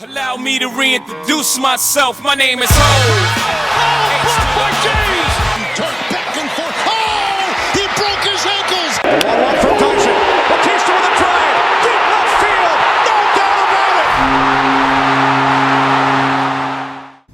Allow me to reintroduce myself. My name is Ho. Oh, James! Turned back and forth. Oh, he broke his ankles. 1-1 from Tyson. Batista with a drive. Deep left field. No doubt about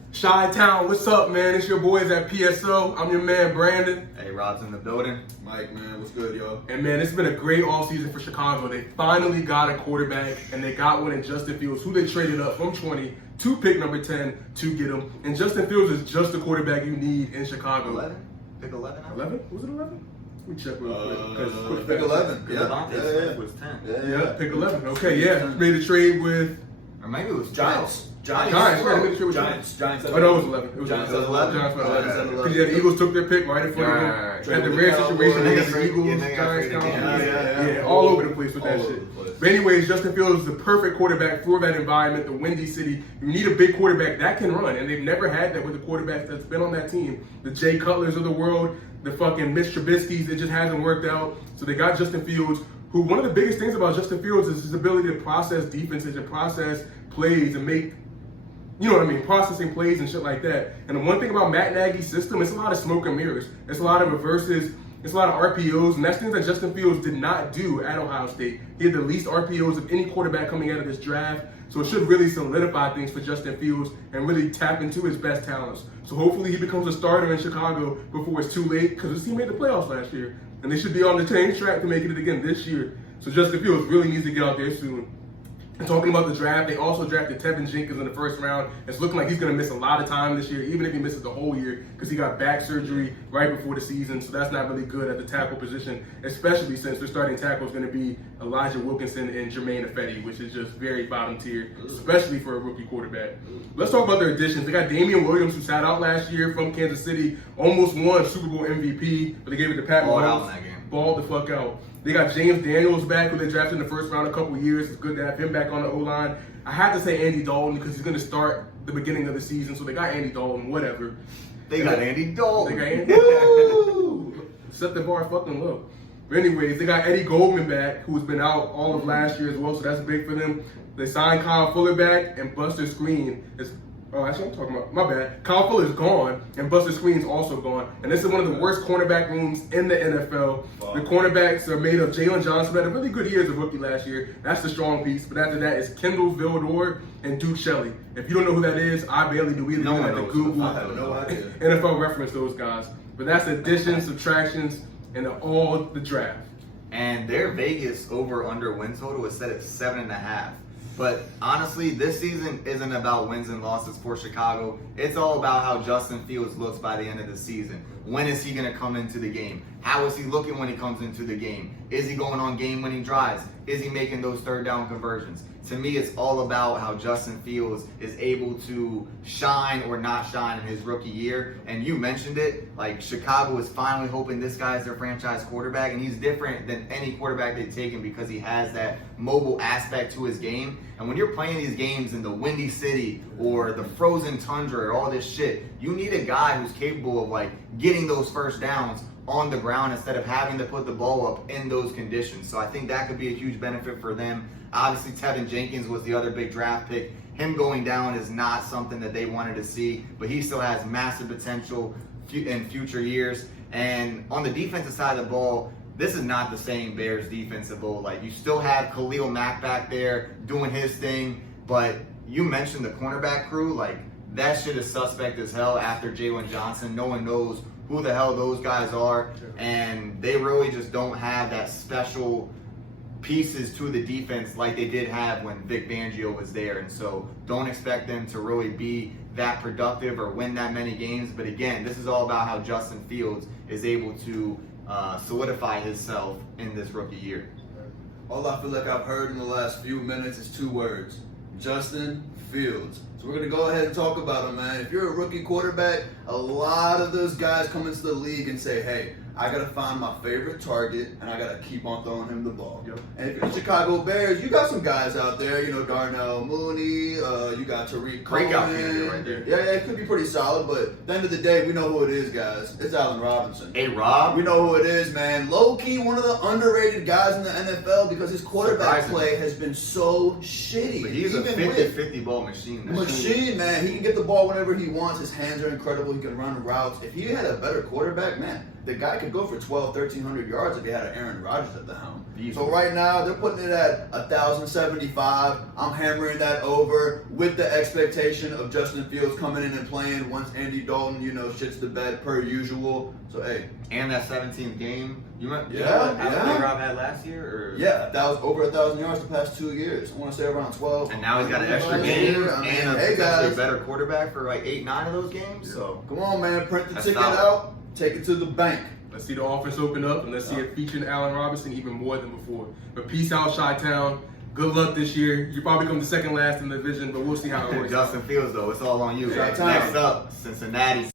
it. Chi-Town, what's up, man? It's your boys at PSO. I'm your man, Brandon. Hey, Rob's in the building. Mike, man, what's good, yo? And man, it's been a great offseason for Chicago. They finally got a quarterback, and they got one in Justin Fields, who they traded up from 20 to pick number 10 to get him. And Justin Fields is just the quarterback you need in Chicago. 11? Pick 11 out? 11? Was it 11? Let me check real quick. Pick 11. Because Devontae Smith was 10. Yeah, pick 11. Okay, yeah. Made a trade with Or maybe it was Giants. Giants. Right, they made a trade with Giants. Oh, no, it was 11. It was Giants 11. Giants went 11. 11. Because the Eagles took their pick right in front of them. Right. Had the rare situation, they got the Cowboys. Eagles, Yeah, they got Giants, traded Cowboys. again. Yeah, all over the place with that All over shit. the place. But anyways, Justin Fields is the perfect quarterback for that environment, the Windy City. You need a big quarterback that can run, and they've never had that with the quarterback that's been on that team. The Jay Cutlers of the world, the fucking Mitch Trubisky's, it just hasn't worked out. So they got Justin Fields, who one of the biggest things about Justin Fields is his ability to process defenses and process plays and make, you know what I mean, processing plays and shit like that. And the one thing about Matt Nagy's system, it's a lot of smoke and mirrors. It's a lot of reverses. It's a lot of RPOs, and that's things that Justin Fields did not do at Ohio State. He had the least RPOs of any quarterback coming out of this draft, so it should really solidify things for Justin Fields and really tap into his best talents. So hopefully he becomes a starter in Chicago before it's too late, because his team made the playoffs last year, and they should be on the same track to making it again this year. So Justin Fields really needs to get out there soon. And talking about the draft, they also drafted Tevin Jenkins in the first round. It's looking like he's going to miss a lot of time this year, even if he misses the whole year, because he got back surgery right before the season. So that's not really good at the tackle position, especially since their starting tackle is going to be Elijah Wilkinson and Jermaine Ifedi, which is just very bottom tier, especially for a rookie quarterback. Let's talk about their additions. They got Damian Williams, who sat out last year from Kansas City, almost won Super Bowl MVP, but they gave it to Pat Balled out Mahomes. in that game. Balled the fuck out. They got James Daniels back, who they drafted in the first round a couple years. It's good to have him back on the O-line. I had to say Andy Dalton because he's going to start the beginning of the season, so they got Andy Dalton, whatever. They got Andy Dalton. They got Andy Woo! Set the bar fucking low. But anyways, they got Eddie Goldman back, who's been out all of last year as well, so that's big for them. They signed Kyle Fuller back, and Buster Screen is... Oh, actually, I'm talking about... My bad. Kyle Fuller's gone, and Buster Screen's also gone. And this is one of the worst cornerback rooms in the NFL. The cornerbacks are made of Jalen Johnson, who had a really good year as a rookie last year. That's the strong piece. But after that, it's Kendall Vildor and Duke Shelley. If you don't know who that is, I barely do either. No You one have to knows. Google I have no idea. NFL reference those guys. But that's additions, subtractions, and all the draft. And their Vegas over-under win total was set at 7.5. But honestly, this season isn't about wins and losses for Chicago. It's all about how Justin Fields looks by the end of the season. When is he going to come into the game? How is he looking when he comes into the game? Is he going on game-winning drives? Is he making those third down conversions? To me, it's all about how Justin Fields is able to shine or not shine in his rookie year. And you mentioned it, like Chicago is finally hoping this guy's their franchise quarterback, and he's different than any quarterback they've taken because he has that mobile aspect to his game. And when you're playing these games in the Windy City or the frozen tundra or all this shit, you need a guy who's capable of like getting those first downs on the ground instead of having to put the ball up in those conditions. So I think that could be a huge benefit for them. Obviously, Tevin Jenkins was the other big draft pick. Him going down is not something that they wanted to see, but he still has massive potential in future years. And on the defensive side of the ball, this is not the same Bears defense of old. Like, you still have Khalil Mack back there doing his thing, but you mentioned the cornerback crew. Like, that shit is suspect as hell after Jalen Johnson. No one knows who the hell those guys are, and they really just don't have that special pieces to the defense like they did have when Vic Fangio was there. And so don't expect them to really be that productive or win that many games. But again, this is all about how Justin Fields is able to solidify himself in this rookie year. All I feel like I've heard in the last few minutes is two words: Justin Fields. So we're going to go ahead and talk about him, man. If you're a rookie quarterback, a lot of those guys come into the league and say, hey, I got to find my favorite target, and I got to keep on throwing him the ball. Yep. And if you're the Chicago Bears, you got some guys out there, you know, Darnell Mooney, you You got Tariq Breakout Cohen. candidate right there. Yeah, it could be pretty solid, but at the end of the day, we know who it is, guys. It's Allen Robinson. Hey, Rob. We know who it is, man. Low-key, one of the underrated guys in the NFL because his quarterback Surprising. play has been so shitty. But he's a Even with 50-50 ball machine. machine, man. He can get the ball whenever he wants. His hands are incredible. He can run routes. If he had a better quarterback, man, the guy could go for 1,300 yards if he had an Aaron Rodgers at the helm. So right now, they're putting it at 1,075. I'm hammering that over with the expectation of Justin Fields coming in and playing once Andy Dalton, shits the bed per usual. So, hey. And that 17th game. You know Yeah. what Rob had last year? Or? Yeah, over 1,000 yards the past 2 years. I want to say around 12. And now he's got an extra Last game year. and a hey potentially guys, better quarterback for like 8-9 of those games. So come on, man, print the That's ticket solid. out, take it to the bank. Let's see the offense open up, and let's see it featuring Allen Robinson even more than before. But peace out, Chi-Town. Good luck this year. You probably come to second last in the division, but we'll see how it works. Justin Fields, though, it's all on you. Right. Next up, Cincinnati.